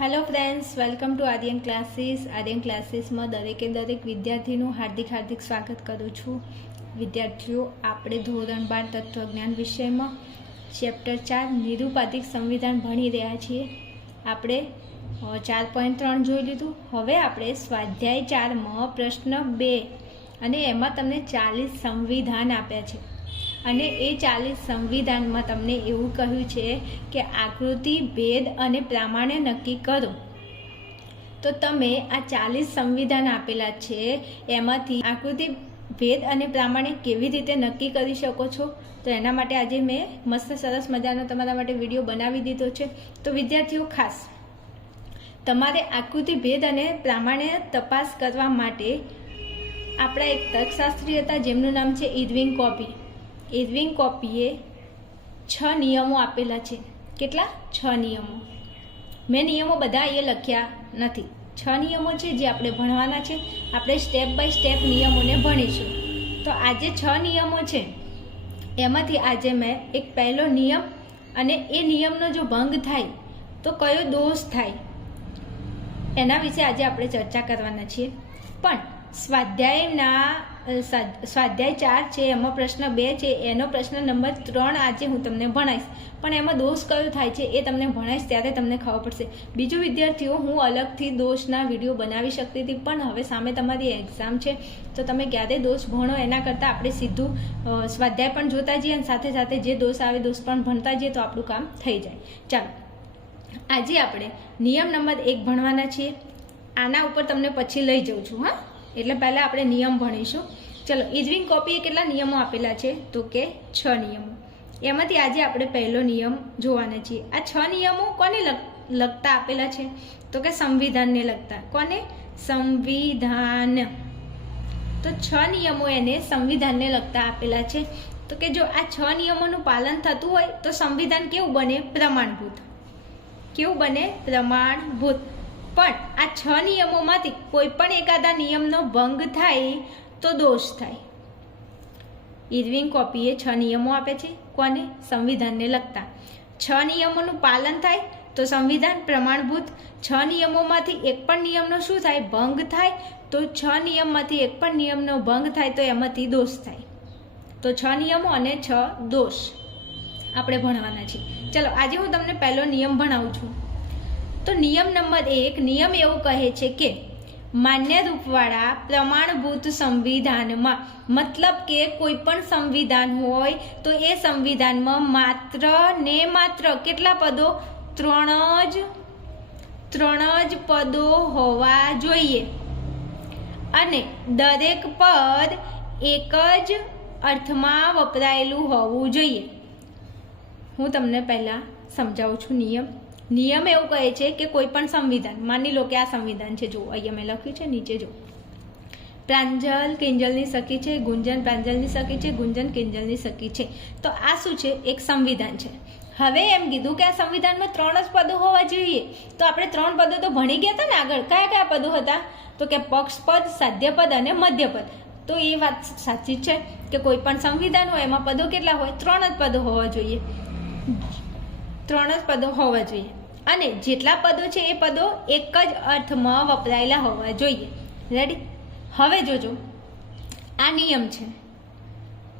Hello friends welcome to Aryan classes Aryan ક્લાસીસમાં દરેકે દરેક વિદ્યાર્થીનું હાર્દિક હાર્દિક સ્વાગત કરું છું. વિદ્યાર્થીઓ, આપણે ધોરણ બાર તત્વજ્ઞાન વિષયમાં ચેપ્ટર ચાર નિરૂપાધિક સંવિધાન ભણી રહ્યા છીએ. આપણે ચાર પોઈન્ટ ત્રણ જોઈ લીધું. હવે આપણે સ્વાધ્યાય ચારમાં પ્રશ્ન બે અને એમાં તમને ચાલીસ સંવિધાન આપ્યા છે. અને એ ચાલીસ સંવિધાનમાં તમને એવું કહ્યું છે કે આકૃતિ, ભેદ અને પ્રામાણ્ય નક્કી કરો. તો તમે આ ચાલીસ સંવિધાન આપેલા છે, એમાંથી આકૃતિ, ભેદ અને પ્રામાણ્ય કેવી રીતે નક્કી કરી શકો છો? તો એના માટે આજે મેં મસ્ત સરસ મજાનો તમારા માટે વીડિયો બનાવી દીધો છે. તો વિદ્યાર્થીઓ, ખાસ. તમારે આકૃતિ, ભેદ અને પ્રામાણ્ય તપાસ કરવા માટે આપણા એક તર્કશાસ્ત્રી હતા, જેમનું નામ છે ઇરવિંગ કોપી. ઇરવિંગ કોપીએ છ નિયમો આપેલા છે. કેટલા? છ નિયમો. મેં નિયમો બધા એ લખ્યા નથી. છ નિયમો છે જે આપણે ભણવાના છે. આપણે સ્ટેપ બાય સ્ટેપ નિયમોને ભણીશું. તો આજે છ નિયમો છે. એમાંથી આજે મેં એક પહેલો નિયમ અને એ નિયમનો જો ભંગ થાય, તો કયો દોષ થાય? એના વિશે આજે આપણે ચર્ચા કરવાના છીએ. પણ સ્વાધ્યાયના સ્વાધ્યાય ચાર છે, એમાં પ્રશ્ન બે છે, એનો પ્રશ્ન નંબર ત્રણ આજે હું તમને ભણાવીશ પણ એમાં દોષ કયો થાય છે એ તમને ભણાવીશ ત્યારે તમને ખબર પડશે. બીજું વિદ્યાર્થીઓ, હું અલગથી દોષના વીડિયો બનાવી શકતી હતી, પણ હવે સામે તમારી એક્ઝામ છે, તો તમે ક્યારે દોષ ભણો એના કરતાં આપણે સીધું સ્વાધ્યાય પણ જોતા જઈએ અને સાથે સાથે જે દોષ આવે દોષ પણ ભણતા જઈએ તો આપણું કામ થઈ જાય. ચાલો. આજે આપણે નિયમ નંબર એક ભણવાના છીએ. આના ઉપર તમને પછી લઈ જાઉં છું, હા? એટલે પહેલાં આપણે નિયમ ભણીશું. ચલો ઇઝવિંગ કોપીએ કેટલા નિયમો આપેલા છે? તો કે છ નિયમો. એમાંથી આજે આપણે પહેલો નિયમ જોવાના છીએ. આ છ નિયમો કોને લગતા આપેલા છે? તો કે સંવિધાનને લગતા. કોને? સંવિધાન. તો છ નિયમો એને સંવિધાનને લગતા આપેલા છે. તો કે જો આ છ નિયમોનું પાલન થતું હોય, તો સંવિધાન કેવું બને? પ્રમાણભૂત. કેવું બને? પ્રમાણભૂત. પણ આ છ નિયમોમાંથી કોઈ પણ એકાદા નિયમનો ભંગ થાય તો દોષ થાય. ઇરવિંગ કોપીએ છ નિયમો આપે છે. કોને? સંવિધાનને લગતા. છ નિયમોનું પાલન થાય તો સંવિધાન પ્રમાણભૂત. છ નિયમોમાંથી એક પણ નિયમનો શું થાય? ભંગ થાય. તો છ નિયમમાંથી એક પણ નિયમનો ભંગ થાય તો એમાંથી દોષ થાય. તો છ નિયમો અને છ દોષ. આપણે ભણવાના છીએ. ચલો, આજે હું તમને પહેલો નિયમ ભણાવું છું. તો નિયમ નંબર એક, નિયમ એવું કહે છે કે માન્ય રૂપવાળા પ્રમાણભૂત સંવિધાનમાં, મતલબ કે કોઈ પણ સંવિધાન હોય તો એ સંવિધાનમાં માત્ર ને માત્ર કેટલા પદો? ત્રણ જ ત્રણ જ પદો હોવા જોઈએ. અને દરેક પદ એક જ અર્થમાં વપરાયેલું હોવું જોઈએ. હું તમને પહેલાં સમજાવું છું નિયમ. નિયમ એવું કહે છે કે કોઈ પણ સંવિધાન, માની લો કે આ સંવિધાન છે જો અહીંયા મેં લખ્યું છે, નીચે જો પ્રાંજલ કિંજલની સખી છે, ગુંજન પ્રાંજલની સખી છે, ગુંજન કિંજલની સખી છે. તો આ શું છે? એક સંવિધાન છે. હવે એમ કીધું કે આ સંવિધાનમાં ત્રણ જ પદો હોવા જોઈએ. તો આપણે ત્રણ પદો તો ભણી ગયા હતા ને આગળ? કયા કયા પદો હતા? તો કે પક્ષપદ, સાધ્યપદ અને મધ્યપદ. તો એ વાત સાચી છે કે કોઈ પણ સંવિધાન હોય, એમાં પદો કેટલા હોય? ત્રણ જ પદો હોવા જોઈએ. ત્રણ જ પદો હોવા જોઈએ. અને જેટલા પદો છે એ પદો એક જ અર્થમાં વપરાયેલા હોવા જોઈએ. રેડી હવે જોજો. આ નિયમ છે.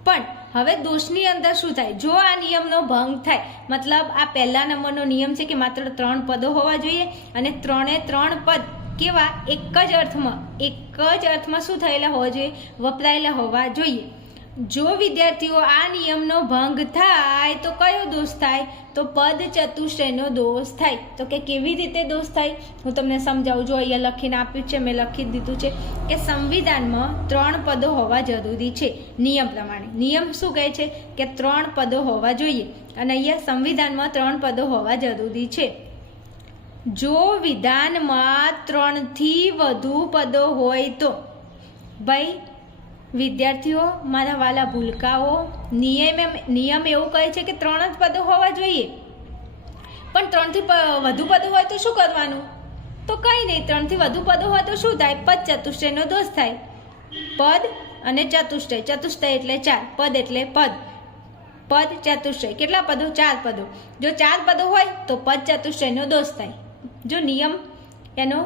પણ હવે દોષની અંદર શું થાય? જો આ નિયમનો ભંગ થાય, મતલબ આ પહેલા નંબરનો નિયમ છે કે માત્ર ત્રણ પદો હોવા જોઈએ અને ત્રણે ત્રણ પદ કેવા? એક જ અર્થમાં, એક જ અર્થમાં શું થયેલા હોવા જોઈએ? વપરાયેલા હોવા જોઈએ. જો વિદ્યાર્થીઓ આ નિયમનો ભંગ થાય, તો કયો દોષ થાય? તો પદ ચતુષ્ટયનો દોષ થાય. તો કે કેવી રીતે દોષ થાય? હું તમને સમજાવું, જો અહીંયા લખીને આપ્યું છે, મેં લખી દીધું છે કે સંવિધાનમાં ત્રણ પદો હોવા જરૂરી છે, નિયમ પ્રમાણે. નિયમ શું કહે છે? કે ત્રણ પદો હોવા જોઈએ. અને અહીંયા સંવિધાનમાં ત્રણ પદો હોવા જરૂરી છે. જો વિધાનમાં ત્રણથી વધુ પદો હોય તો, ભાઈ વિદ્યાર્થીઓ, મારા વાલા ભૂલકાઓ, નિયમ નિયમ એવું કહે છે કે ત્રણ જ પદો હોવા જોઈએ. પણ ત્રણથી વધુ પદો હોય તો શું કરવાનું? તો કંઈ નહીં, ત્રણથી વધુ પદો હોય તો શું થાય? પદ ચતુષ્ટયનો દોષ થાય. પદ અને ચતુષ્ટય. ચતુષ્ટય એટલે ચાર, પદ એટલે પદ. પદ ચતુષ્ટય. કેટલા પદો? ચાર પદો. જો ચાર પદો હોય તો પદ ચતુષ્ટયનો દોષ થાય. જો નિયમ એનો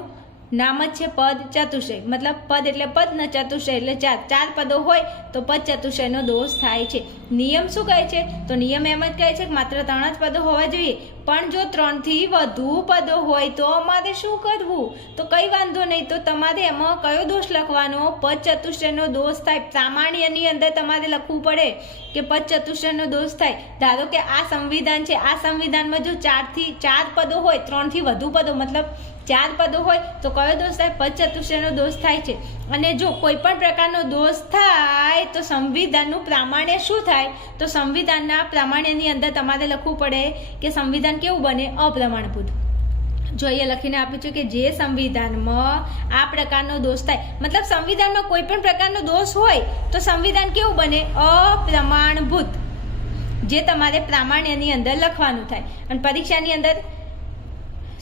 નામ જ છે પદ ચતુષય. મતલબ પદ એટલે પદ, ન ચતુષય એટલે ચાર ચાર પદો હોય તો પદ ચતુષયનો દોષ થાય છે. નિયમ શું કહે છે? તો નિયમ એમ જ કહે છે કે માત્ર ત્રણ જ પદો હોવા જોઈએ. પણ જો ત્રણથી વધુ પદો હોય તો અમારે શું કરવું? તો કંઈ વાંધો નહીં. તો તમારે એમાં કયો દોષ લખવાનો? પદ ચતુષ્યનો દોષ થાય. પ્રામાણ્યની અંદર તમારે લખવું પડે કે પદ ચતુષ્યનો દોષ થાય. ધારો કે આ સંવિધાન છે. આ સંવિધાનમાં જો ચારથી, ચાર પદો હોય, ત્રણથી વધુ પદો, મતલબ ચાર પદો હોય તો કયો દોષ થાય? પદ ચતુષ્ટયનો દોષ થાય છે. અને જો કોઈ પણ પ્રકારનો દોષ થાય, તો સંવિધાનનું પ્રામાણ્ય શું થાય? તો સંવિધાનના પ્રામાણ્યની અંદર તમારે લખવું પડે કે સંવિધાન કેવું બને? અપ્રમાણભૂત. જો અહીંયા લખીને આપ્યું છે કે જે સંવિધાનમાં આ પ્રકારનો દોષ થાય, મતલબ સંવિધાનમાં કોઈ પણ પ્રકારનો દોષ હોય, તો સંવિધાન કેવું બને? અપ્રમાણભૂત. જે તમારે પ્રામાણ્યની અંદર લખવાનું થાય. અને પરીક્ષાની અંદર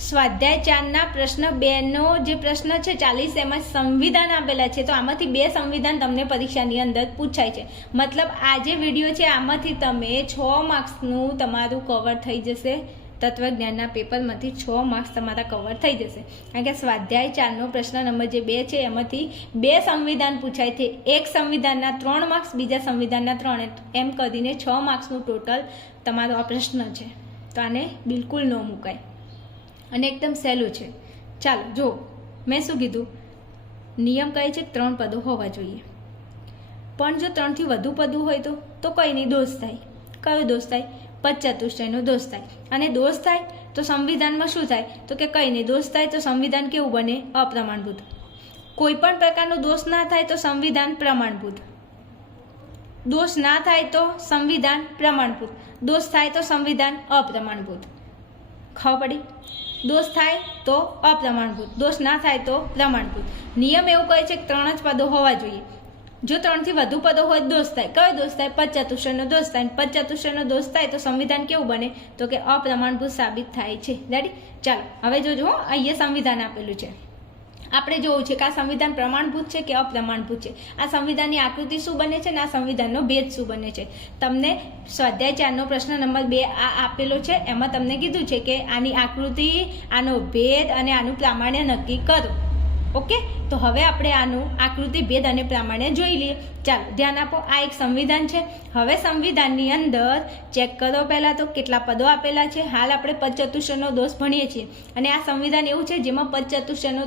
સ્વાધ્યાય ચારના પ્રશ્ન બેનો જે પ્રશ્ન છે, ચાલીસ એમાં સંવિધાન આપેલા છે. તો આમાંથી બે સંવિધાન તમને પરીક્ષાની અંદર પૂછાય છે. મતલબ આ જે વીડિયો છે, આમાંથી તમે છ માર્ક્સનું તમારું કવર થઈ જશે. તત્વજ્ઞાનના પેપરમાંથી છ માર્ક્સ તમારા કવર થઈ જશે. કારણ કે સ્વાધ્યાય ચારનો પ્રશ્ન નંબર જે બે છે, એમાંથી બે સંવિધાન પૂછાય છે. એક સંવિધાનના ત્રણ માર્ક્સ, બીજા સંવિધાનના ત્રણ. એમ કરીને છ માર્ક્સનું ટોટલ તમારો આ પ્રશ્ન છે. તો આને બિલકુલ ન મુકાય. અને એકદમ સહેલું છે. ચાલો જો મેં શું કીધું? નિયમ કહે છે ત્રણ પદો હોવા જોઈએ. પણ જો ત્રણથી વધુ પદો હોય તો તો કંઈ નહીં, દોષ થાય. કયો દોષ થાય? પચચતુષ્ટયનો દોષ થાય. અને દોષ થાય તો સંવિધાનમાં શું થાય? તો કે કંઈ નહીં, દોષ થાય તો સંવિધાન કેવું બને? અપ્રમાણભૂત. કોઈ પણ પ્રકારનો દોષ ના થાય તો સંવિધાન પ્રમાણભૂત. દોષ ના થાય તો સંવિધાન પ્રમાણભૂત. દોષ થાય તો સંવિધાન અપ્રમાણભૂત. ખબર પડી. દોષ થાય તો અપ્રમાણભૂત. દોષ ના થાય તો પ્રમાણભૂત. નિયમ એવું કહે છે કે ત્રણ જ પદો હોવા જોઈએ. જો ત્રણથી વધુ પદો હોય, દોષ થાય. કયો દોષ થાય? પદ ચતુષ્ટયનો દોષ થાય. અને દોષ થાય તો સંવિધાન કેવું બને? તો કે અપ્રમાણભૂત સાબિત થાય છે. રેડી ચાલો, હવે જોજો અહીંયા સંવિધાન આપેલું છે. આપણે જોવું છે કે આ સંવિધાન પ્રમાણભૂત છે કે અપ્રમાણભૂત છે? આ સંવિધાનની આકૃતિ શું બને છે અને આ સંવિધાનનો ભેદ શું બને છે? તમને સ્વાધ્યાય ચારનો પ્રશ્ન નંબર બે આ આપેલો છે, એમાં તમને કીધું છે કે આની આકૃતિ, આનો ભેદ અને આનું પ્રામાણ્ય નક્કી કરો. ઓકે? તો હવે આપણે આનું આકૃતિ ભેદ અને પ્રમાણે જોઈ લઈએ. ચાલો, ધ્યાન આપો, આ એક સંવિધાન છે. હવે સંવિધાનની અંદર ચેક કરો પહેલાં તો કેટલા પદો આપેલા છે. હાલ આપણે પદ દોષ ભણીએ છીએ. અને આ સંવિધાન એવું છે જેમાં પદ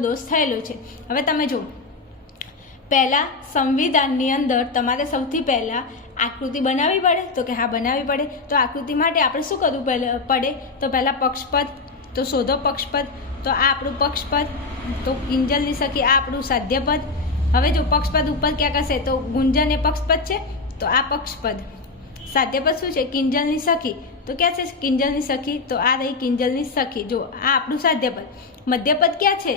દોષ થયેલો છે. હવે તમે જુઓ. પહેલાં સંવિધાનની અંદર તમારે સૌથી પહેલાં આકૃતિ બનાવવી પડે. તો કે હા, બનાવવી પડે. તો આકૃતિ માટે આપણે શું કરવું પડે? તો પહેલાં પક્ષપદ તો શોધો પક્ષપદ તો આ આપણું પક્ષપદ, તો કિંજલની સખી આ આપણું સાધ્યપદ. હવે જો પક્ષપદ ઉપર ક્યાં કરશે તો ગુંજન એ પક્ષપદ છે, તો આ પક્ષપદ. સાધ્યપદ શું છે? કિંજલની સખી. તો ક્યાં છે? કિંજલની સખી. તો આ રહી કિંજલની સખી. જો આ આપણું સાધ્યપદ. મધ્યપદ ક્યાં છે?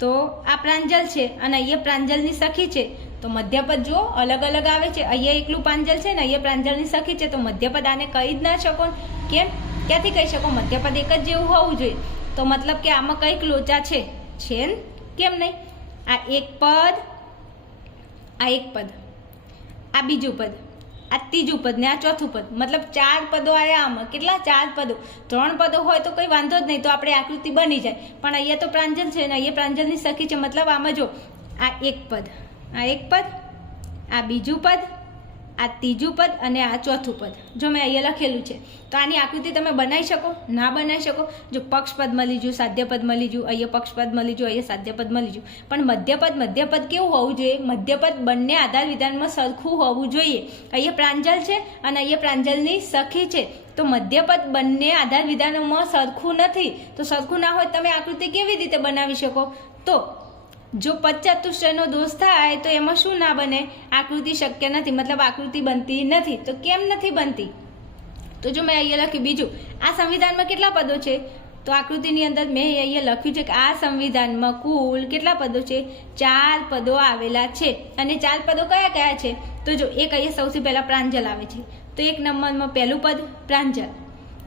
તો આ પ્રાંજલ છે અને અહીંયા પ્રાંજલની સખી છે. તો મધ્યપદ જો અલગ અલગ આવે છે. અહીંયા એકલું પ્રાંજલ છે ને અહીંયા પ્રાંજલની સખી છે. તો મધ્યપદ આને કહી જ ના શકો. કેમ? ક્યાંથી કહી શકો? મધ્યપદ એક જ જેવું હોવું જોઈએ. તો મતલબ કે આમાં કંઈક લોચા છે. છે ને કેમ નહીં? આ એક પદ, આ એક પદ, આ બીજું પદ, આ ત્રીજું પદ ને આ ચોથું પદ. મતલબ ચાર પદો આવ્યા આમાં. કેટલા? ચાર પદો. ત્રણ પદો હોય તો કંઈ વાંધો જ નહીં, તો આપણે આકૃતિ બની જાય. પણ અહીંયા તો પ્રાંજલ છે ને અહીંયા પ્રાંજલની સખી છે. મતલબ આમાં જો, આ એક પદ, આ એક પદ, આ બીજું પદ આ ત્રીજું પદ અને આ ચોથું પદ. જો મેં અહીંયા લખેલું છે, તો આની આકૃતિ તમે બનાવી શકો, ના બનાવી શકો. જો પક્ષપદ મળી જ્યું સાધ્યપદ મળી જ્યું અહીંયા પક્ષપદ મળી જ્યું અહીંયા સાધ્યપદ મળી જ્યું પણ મધ્યપદ મધ્યપદ કેવું હોવું જોઈએ? મધ્યપદ બંને આધાર વિધાનમાં સરખું હોવું જોઈએ. અહીંયા પ્રાંજલ છે અને અહીંયા પ્રાંજલની સખી છે. તો મધ્યપદ બંને આધાર વિધાનમાં સરખું નથી. તો સરખું ના હોય તમે આકૃતિ કેવી રીતે બનાવી શકો? તો જો પચતુષ્ટયનો દોષ થાય તો એમાં શું ના બને? આકૃતિ શક્ય નથી, મતલબ આકૃતિ બનતી નથી. તો કેમ નથી બનતી? તો જો મેં અહીંયા લખ્યું બીજું, આ સંવિધાનમાં કેટલા પદો છે? તો આકૃતિની અંદર મેં અહીંયા લખ્યું છે કે આ સંવિધાનમાં કુલ કેટલા પદો છે? ચાર પદો આવેલા છે. અને ચાર પદો કયા કયા છે? તો જો એક અહીંયા સૌથી પહેલાં પ્રાંજલ આવે છે. તો એક નંબરમાં પહેલું પદ પ્રાંજલ.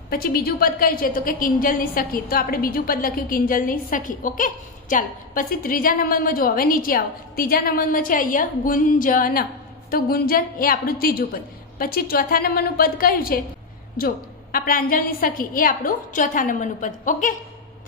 પછી બીજું પદ કયું છે? તો કે કિંજલની સખી. તો આપણે બીજું પદ લખ્યું કિંજલની સખી. ઓકે? ચાલો, પછી ત્રીજા નંબરમાં જો હવે નીચે આવો. ત્રીજા નંબરમાં છે અહીંયા ગુંજન. તો ગુંજન એ આપણું ત્રીજું પદ. પછી ચોથા નંબરનું પદ કયું છે? જો, આ પ્રાંજળની સખી એ આપણું ચોથા નંબરનું પદ. ઓકે?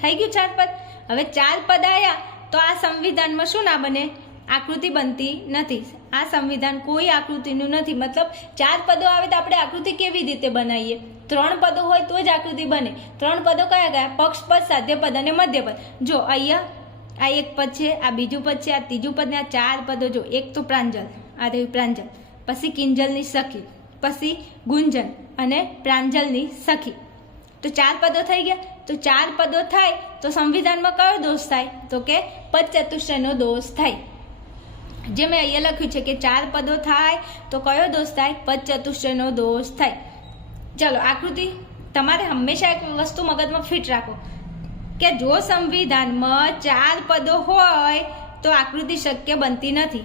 થઈ ગયું ચાર પદ? હવે ચાર પદ આવ્યા તો આ સંવિધાનમાં શું ના બને? આકૃતિ બનતી નથી. આ સંવિધાન કોઈ આકૃતિનું નથી. મતલબ, ચાર પદો આવે તો આપણે આકૃતિ કેવી રીતે બનાવીએ? ત્રણ પદો હોય તો જ આકૃતિ બને. ત્રણ પદો કયા કયા? પક્ષ પદ સાધ્ય પદ અને મધ્ય પદ જો, અહીંયા આ એક પદ છે, આ બીજું પદ છે, આ ત્રીજું પદ ને આ ચાર પદો જો, એક તો પ્રાંજલ, આ રહ્યું પ્રાંજલ. પછી કિંજલની સખી, પછી ગુંજન અને પ્રાંજલની સખી. તો ચાર પદો થઈ ગયા. તો ચાર પદો થાય તો સંવિધાનમાં કયો દોષ થાય? તો કે પદ ચતુષ્ટયનો દોષ થાય. જે મેં અહીંયા લખ્યું છે કે ચાર પદો થાય તો કયો દોષ થાય? પદ ચતુષ્ટયનો દોષ થાય. ચલો, આકૃતિ તમારે હંમેશા એક વસ્તુ મગજમાં ફિટ રાખો. કે જો સંવિધાનમાં ચાર પદો હોય, તો આકૃતિ શક્ય બનતી નથી.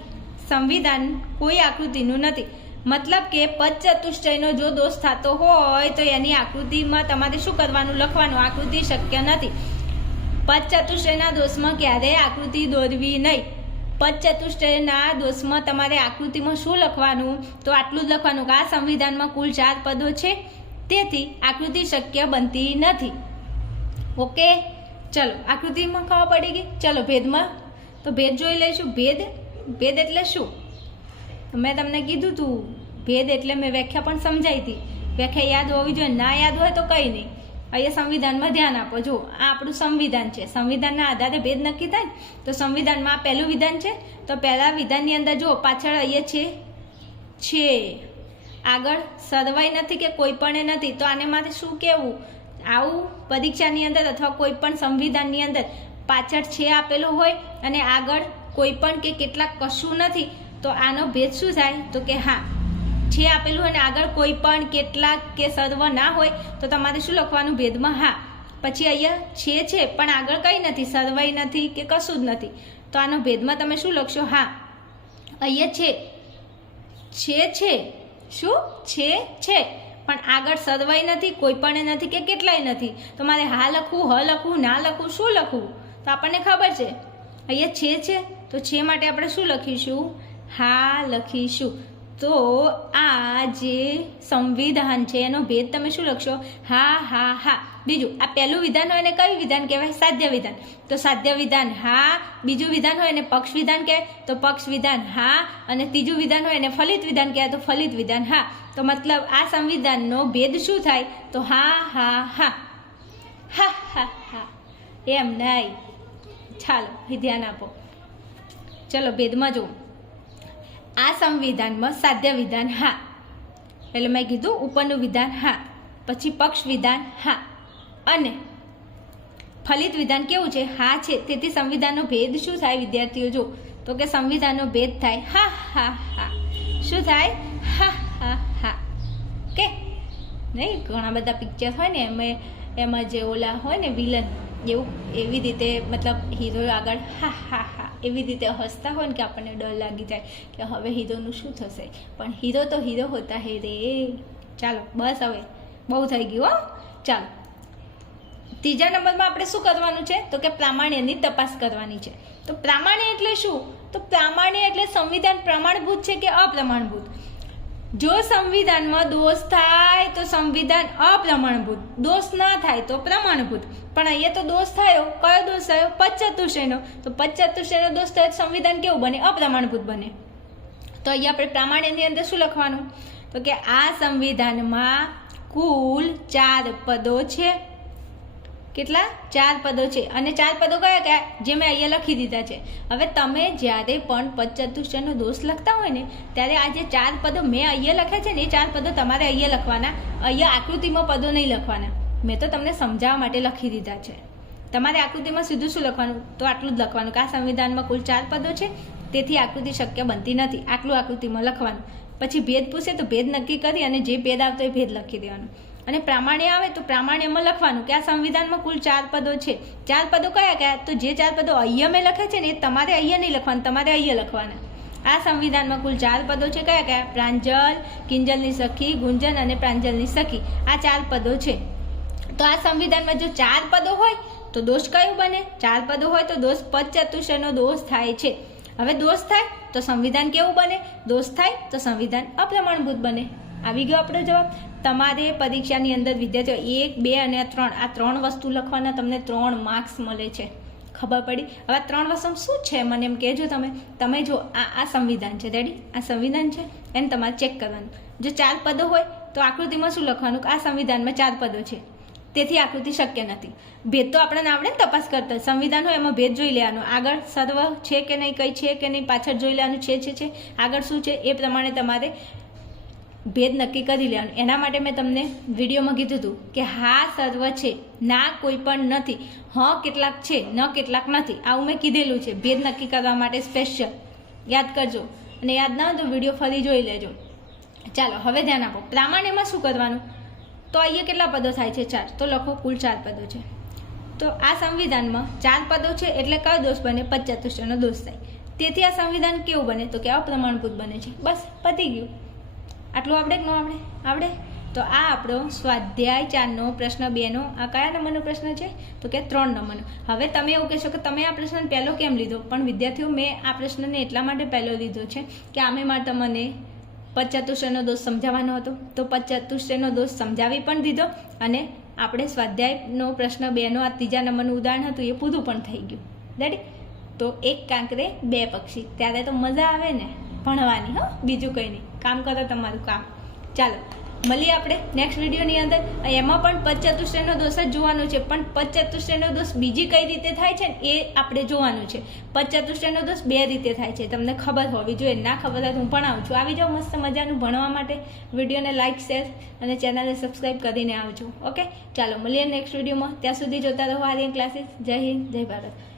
સંવિધાન કોઈ આકૃતિનું નથી. મતલબ કે પદ ચતુષ્ટયનો જો દોષ થતો હોય, તો એની આકૃતિમાં તમારે શું કરવાનું? લખવાનું. આકૃતિ શક્ય નથી. પદ ચતુષ્ટયના દોષમાં ક્યારેય આકૃતિ દોરવી નહીં. પદ ચતુષ્ટયના દોષમાં તમારે આકૃતિમાં શું લખવાનું? તો આટલું જ લખવાનું કે આ સંવિધાનમાં કુલ ચાર પદો છે. તેથી આકૃતિ શક્ય બનતી નથી. ઓકે? ચલો, આકૃતિમાં ખબર પડી ગઈ. ચલો, ભેદમાં. તો ભેદ જોઈ લઈશું. ભેદ ભેદ એટલે શું? મેં તમને કીધું તું, ભેદ એટલે મેં વ્યાખ્યા પણ સમજાવી હતી. વ્યાખ્યા યાદ હોવી જોઈએ. ના યાદ હોય તો કંઈ નહીં. અહીંયા સંવિધાનમાં ધ્યાન આપો. જો આ આપણું સંવિધાન છે. સંવિધાનના આધારે ભેદ નક્કી થાય. તો સંવિધાનમાં આ પહેલું વિધાન છે. તો પહેલાં વિધાનની અંદર જો પાછળ અહીંયા છે છે. આગળ, સર્વાઈ નથી કે કોઈ પણ નથી. તો આને મારે શું કહેવું? આવું પરીક્ષાની અંદર અથવા કોઈ પણ સંવિધાનની અંદર પાછળ છે આપેલું હોય અને આગળ કોઈ પણ કે કેટલાક કશું નથી, તો આનો ભેદ શું થાય? તો કે હા, છે આપેલું અને આગળ કોઈ પણ કેટલાક કે સર્વ ના હોય, તો તમારે શું લખવાનું? ભેદમાં હા. પછી અહીંયા છે છે, પણ આગળ કંઈ નથી સર્વાઈ નથી કે કશું જ નથી. તો આનો ભેદમાં તમે શું લખશો? હા. અહીંયા છે. છે છે. શું? છે છે. પણ આગળ સર્વાઈ નથી, કોઈ પણ નથી કે કેટલાય નથી. તો મારે હા લખવું, હ લખવું, ના લખવું, શું લખવું? તો આપણને ખબર છે. અહીંયા છે છે. તો છે માટે આપણે શું લખીશું? હા લખીશું. તો આ જે સંવિધાન છે, એનો ભેદ તમે શું લખશો? હા હા હા. બીજું, આ પહેલું વિધાન હોય ને કયું વિધાન કહેવાય? સાધ્ય વિધાન. તો સાધ્ય વિધાન હા, બીજું વિધાન હોય ને પક્ષ વિધાન કહેવાય? તો પક્ષ વિધાન હા. અને ત્રીજું વિધાન હોય ને ફલિત વિધાન કહેવાય? તો ફલિત વિધાન હા. તો મતલબ આ સંવિધાનનો ભેદ શું થાય? તો હા હા હા. હા હા હા. એમ નહીં. ચાલો ધ્યાન આપો. ચલો, ભેદમાં જુઓ. આ સંવિધાનમાં સાધ્ય વિધાન હા. એટલે મેં કીધું ઉપરનું વિધાન હા, પછી પક્ષ વિધાન હા. અને ફલિત વિધાન કેવું છે? હા છે. તેથી સંવિધાનનો ભેદ શું થાય વિદ્યાર્થીઓ? જો તો કે સંવિધાનનો ભેદ થાય હા હા હા. શું થાય? હા હા હા. કે નહીં? ઘણા બધા પિક્ચર હોય ને એમાં એમાં જે ઓલા હોય ને વિલન એવું, એવી રીતે મતલબ હીરો આગળ હા હા હા. એવી રીતે હસતા હોય ને કે આપણને ડર લાગી જાય કે હવે હીરોનું શું થશે. પણ હીરો તો હીરો હોતા હે રે. ચાલો, બસ હવે. બહુ થઈ ગયું, હો. ચાલો. ત્રીજા નંબરમાં આપણે શું કરવાનું છે? તો કે પ્રામાણ્યની તપાસ કરવાની છે. તો પ્રામાણ્ય એટલે શું? તો પ્રામાણ્ય એટલે સંવિધાન પ્રમાણભૂત છે કે અપ્રમાણભૂત? જો સંવિધાનમાં દોષ થાય તો સંવિધાન અપ્રમાણભૂત. દોષ ના થાય તો પ્રમાણભૂત. પણ અહીંયા તો દોષ થયો. કયો દોષ થયો? પચતુષયનો. તો પચતુષયનો દોષ થયો સંવિધાન કેવું બને? અપ્રમાણભૂત બને. તો અહીંયા આપણે પ્રામાણ્યની અંદર શું લખવાનું? તો કે આ સંવિધાનમાં કુલ ચાર પદો છે. કેટલા? ચાર પદો છે. અને ચાર પદો કયા કયા? જે મેં અહીંયા લખી દીધા છે. હવે તમે જ્યારે પણ પચતુષ્ટનો દોષ લખતા હોય ને, ત્યારે આ જે ચાર પદો મેં અહીંયા લખ્યા છે ને, એ ચાર પદો તમારે અહીંયા લખવાના. અહીંયા આકૃતિમાં પદો નહીં લખવાના. મેં તો તમને સમજાવવા માટે લખી દીધા છે. તમારે આકૃતિમાં સીધું શું લખવાનું? તો આટલું જ લખવાનું, કે આ સંવિધાનમાં કુલ ચાર પદો છે. તેથી આકૃતિ શક્ય બનતી નથી. આટલું આકૃતિમાં લખવાનું. પછી ભેદ પૂછે તો ભેદ નક્કી કરી અને જે ભેદ આવતો એ ભેદ લખી દેવાનું. અને પ્રામાણ્ય આવે તો પ્રામાણ્યમાં લખવાનું કે આ સંવિધાનમાં કુલ ચાર પદો છે. ચાર પદો કયા કયા? તો જે ચાર પદો અહીંયા મેં લખ્યા છે ને એ તમારે અહીંયા નહીં લખવાનું, તમારે અહીંયા લખવાના. આ સંવિધાનમાં કુલ ચાર પદો છે કયા કયા? પ્રાંજલ, કિંજલની સખી, ગુંજન અને પ્રાંજલની સખી. આ ચાર પદો છે. તો આ સંવિધાનમાં જો ચાર પદો હોય તો દોષ કયું બને? ચાર પદો હોય તો દોષ પદ દોષ થાય છે. હવે દોષ થાય તો સંવિધાન કેવું બને? દોષ થાય તો સંવિધાન અપ્રમાણભૂત બને. આવી ગયો આપણો જવાબ. તમારે પરીક્ષાની અંદર વિદ્યાર્થીઓ એક, બે અને ત્રણ, આ ત્રણ વસ્તુ લખવાના તમને ત્રણ માર્ક્સ મળે છે. ખબર પડી? હવે ત્રણ વસ્તુ શું છે? મને એમ કહેજો તમે. તમે જો આ આ સંવિધાન છે. રેડી આ સંવિધાન છે. એને તમારે ચેક કરવાનું. જો ચાર પદો હોય, તો આકૃતિમાં શું લખવાનું? કે આ સંવિધાનમાં ચાર પદો છે. તેથી આકૃતિ શક્ય નથી. ભેદ તો આપણને આવડે ને તપાસ કરતા. સંવિધાન હોય, એમાં ભેદ જોઈ લેવાનો. આગળ સર્વ છે કે નહીં, કઈ છે કે નહીં, પાછળ જોઈ લેવાનું છે છે છે. આગળ શું છે? એ પ્રમાણે તમારે ભેદ નક્કી કરી લેવાનું. એના માટે મેં તમને વિડીયોમાં કીધું હતું કે હા, સર્વ છે. ના, કોઈ પણ નથી. હ, કેટલાક છે. ન, કેટલાક નથી. આવું મેં કીધેલું છે. ભેદ નક્કી કરવા માટે સ્પેશિયલ યાદ કરજો. અને યાદ ના હોય તો વીડિયો ફરી જોઈ લેજો. ચાલો, હવે ધ્યાન આપો. પ્રામાણ્યમાં શું કરવાનું? તો અહીંયા કેટલા પદો થાય છે? ચાર. તો લખો કુલ ચાર પદો છે. તો આ સંવિધાનમાં ચાર પદો છે એટલે કયો દોષ બને? પચતુષ્ટનો દોષ થાય. તેથી આ સંવિધાન કેવું બને? તો કે અપ્રમાણભૂત બને છે. બસ, પતી ગયું. આટલું આવડે કે ન આવડે? આવડે? તો આ આપણો સ્વાધ્યાય ચારનો પ્રશ્ન, બેનો. આ કયા નંબરનો પ્રશ્ન છે? તો કે ત્રણ નંબરનો. હવે તમે એવું કહેશો કે તમે આ પ્રશ્ન પહેલો કેમ લીધો? પણ વિદ્યાર્થીઓ, મેં આ પ્રશ્નને એટલા માટે પહેલો લીધો છે કે આમે માટે તમને પચતુષ્યનો દોષ સમજાવવાનો હતો. તો પચતુષ્યનો દોષ સમજાવી પણ દીધો અને આપણે સ્વાધ્યાયનો પ્રશ્ન, બેનો, આ ત્રીજા નંબરનું ઉદાહરણ હતું, એ પૂરું પણ થઈ ગયું. રેડી તો એક કાંકરે બે પક્ષી. ત્યારે તો મજા આવે ને? ભણવાની, હો, બીજું કંઈ નહીં. કામ કરો તમારું કામ. ચાલો, મળીએ આપણે નેક્સ્ટ વિડીયોની અંદર. એમાં પણ પચતુષ્ટયનો દોષ જ જોવાનો છે. પણ પચતુષ્ટયનો દોષ બીજી કઈ રીતે થાય છે એ આપણે જોવાનું છે. પચતુષ્ટયનો દોષ બે રીતે થાય છે. તમને ખબર હોવી જોઈએ. ના ખબર હોય હું ભણાવું છું. આવી જાઓ મસ્ત મજાનું ભણવા માટે. વિડીયોને લાઇક શેર અને ચેનલને સબસ્ક્રાઈબ કરીને આવજો. ઓકે ચાલો, મળીએ નેક્સ્ટ વિડીયોમાં ત્યાં સુધી જોતા રહો આર્યન ક્લાસીસ જય હિન્દ, જય ભારત.